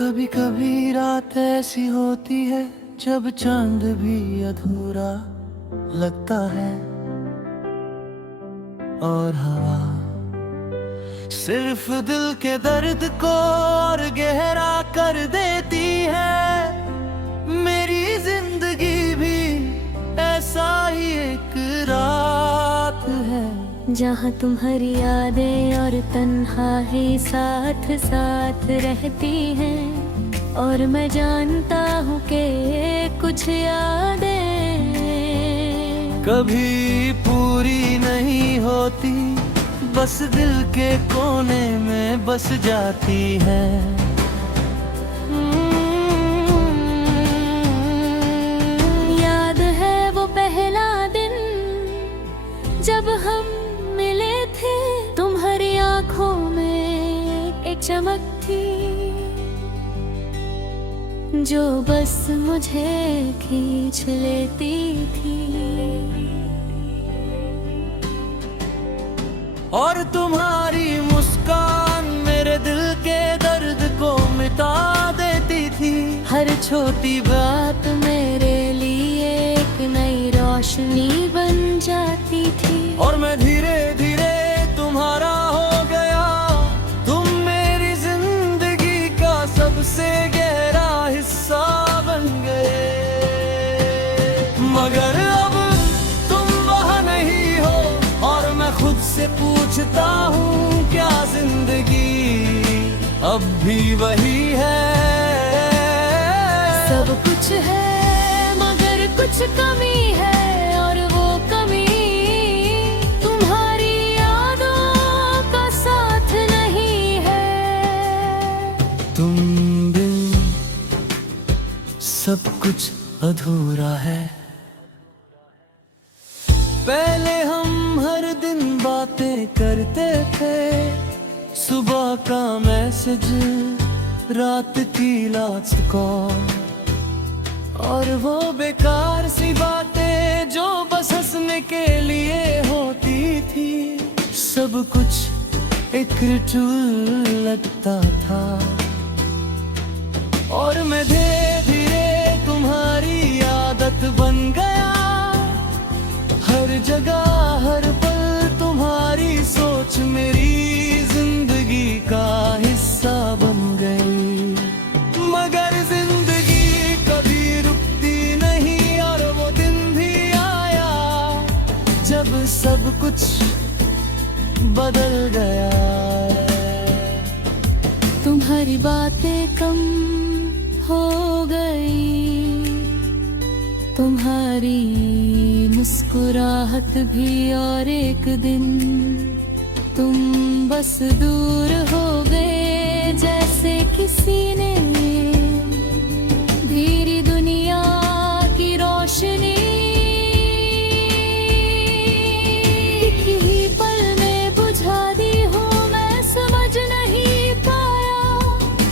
कभी कभी रात ऐसी होती है जब चांद भी अधूरा लगता है और हवा सिर्फ दिल के दर्द को और गहरा कर देती है। मेरी जिंदगी भी ऐसा ही एक रात है जहाँ तुम्हारी यादें और तन्हाई साथ साथ रहती हैं, और मैं जानता हूँ कि कुछ यादें कभी पूरी नहीं होती, बस दिल के कोने में बस जाती है। याद है वो पहला दिन जब हम मिले थे, तुम्हारी आंखों में एक चमक थी जो बस मुझे खींच लेती थी। और तुम्हारी मुस्कान मेरे दिल के दर्द को मिटा देती थी। हर छोटी बात मेरे लिए एक नई रोशनी बन जाती थी। और मैं धीरे धीरे तुम्हारा हो गया, तुम मेरी जिंदगी का सबसे गहरा हिस्सा बन गए। मगर अब तुम वहाँ नहीं हो और मैं खुद से पूछता हूँ, क्या जिंदगी अब भी वही है? सब कुछ है मगर कुछ कमी है, और वो कमी तुम्हारी यादों का साथ नहीं है। तुम बिन सब कुछ अधूरा है। पहले हम हर दिन बातें करते थे, सुबह का मैसेज, रात की लास्ट कॉल, और वो बेकार सी बातें जो बस हंसने के लिए होती थी। सब कुछ एक रिचुअल लगता था, और मैं धीरे धीरे तुम्हारी आदत बन गया। हर जगह हर पल तुम्हारी सोच मेरी जिंदगी का हिस्सा बन गई। मगर जिंदगी कभी रुकती नहीं, और वो दिन भी आया जब सब कुछ बदल गया। तुम्हारी बातें कम हो गई, तुम्हारी मुस्कुराहट भी, और एक दिन तुम बस दूर हो गए, जैसे किसी ने धीरे दुनिया की रोशनी एक ही पल में बुझा दी हो। मैं समझ नहीं पाया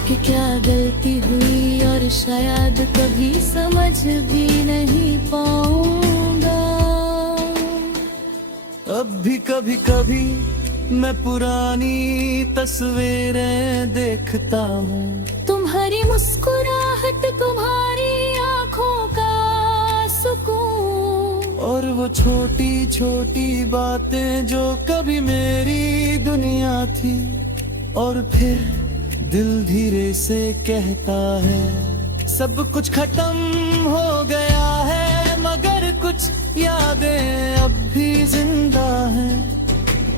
कि क्या गलती हुई, और शायद कभी समझ भी नहीं पाऊंगा। अब भी कभी कभी मैं पुरानी तस्वीरें देखता हूँ, तुम्हारी मुस्कुराहट, तुम्हारी आंखों का सुकून, और वो छोटी छोटी बातें जो कभी मेरी दुनिया थी। और फिर दिल धीरे से कहता है, सब कुछ खत्म हो गया है, मगर कुछ यादें अब भी जिंदा हैं।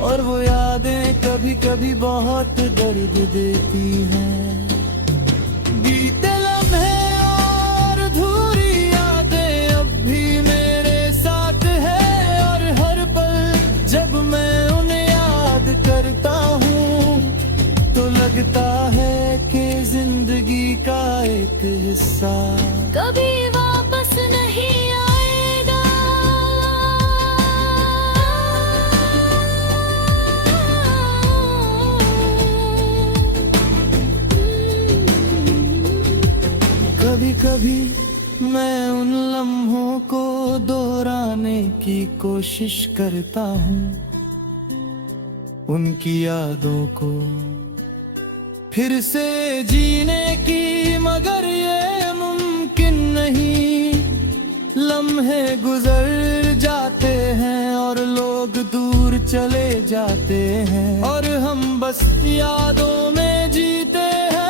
और वो यादें कभी कभी बहुत दर्द देती हैं। बीते लम्हे और अधूरी यादें अब भी मेरे साथ है, और हर पल जब मैं उन्हें याद करता हूँ तो लगता है कि जिंदगी का एक हिस्सा कभी वापस नहीं आएगा। कभी कभी मैं उन लम्हों को दोहराने की कोशिश करता हूँ, उनकी यादों को फिर से जीने की, मगर ये मुमकिन नहीं। लम्हे गुजर जाते हैं और लोग दूर चले जाते हैं, और हम बस यादों में जीते हैं।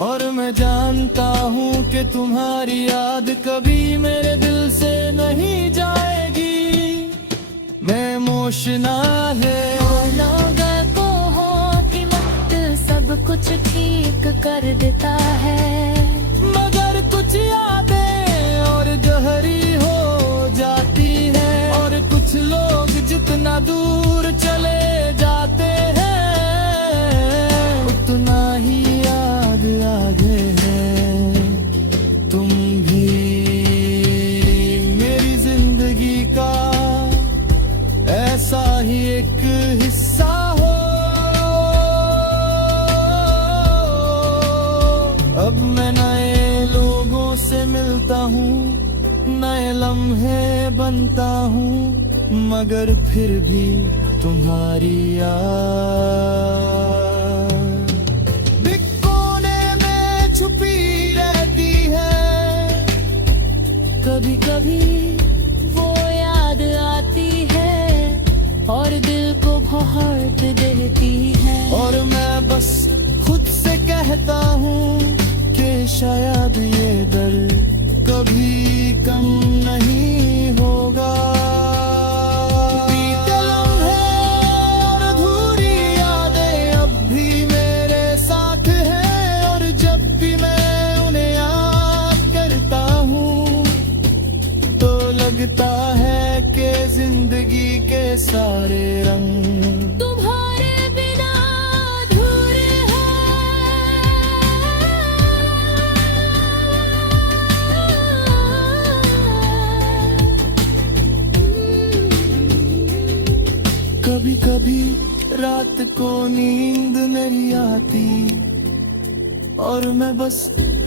और मैं जानता हूँ कि तुम्हारी याद कभी मेरे दिल से नहीं जाएगी। मैं मोशना है सब कुछ ठीक कर देता है, मगर कुछ यादें और गहरी हो जाती है। और कुछ लोग जितना दूर चले जाते हैं, उतना ही याद आगे है। तुम भी मेरी जिंदगी का ऐसा ही एक हिस्सा हो। अब मैं नए लोगों से मिलता हूँ, नए लम्हे बनता हूँ, मगर फिर भी तुम्हारी याद एक कोने में छुपी रहती है। कभी कभी वो याद आती है और दिल को बहुत देती है। और मैं बस खुद से कहता हूँ कि शायद ये दर्द कभी कम नहीं होगा। बीते लम्हे और अधूरी यादें अब भी मेरे साथ हैं, और जब भी मैं उन्हें याद करता हूँ तो लगता है कि जिंदगी के सारे रंग तुम्हारे बिना अधूरे कभी कभी रात को नींद नहीं आती, और मैं बस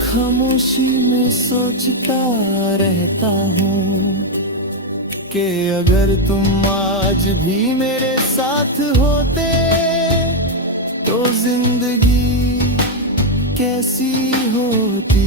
खामोशी में सोचता रहता हूँ कि अगर तुम आज भी मेरे साथ होते तो जिंदगी कैसी होती।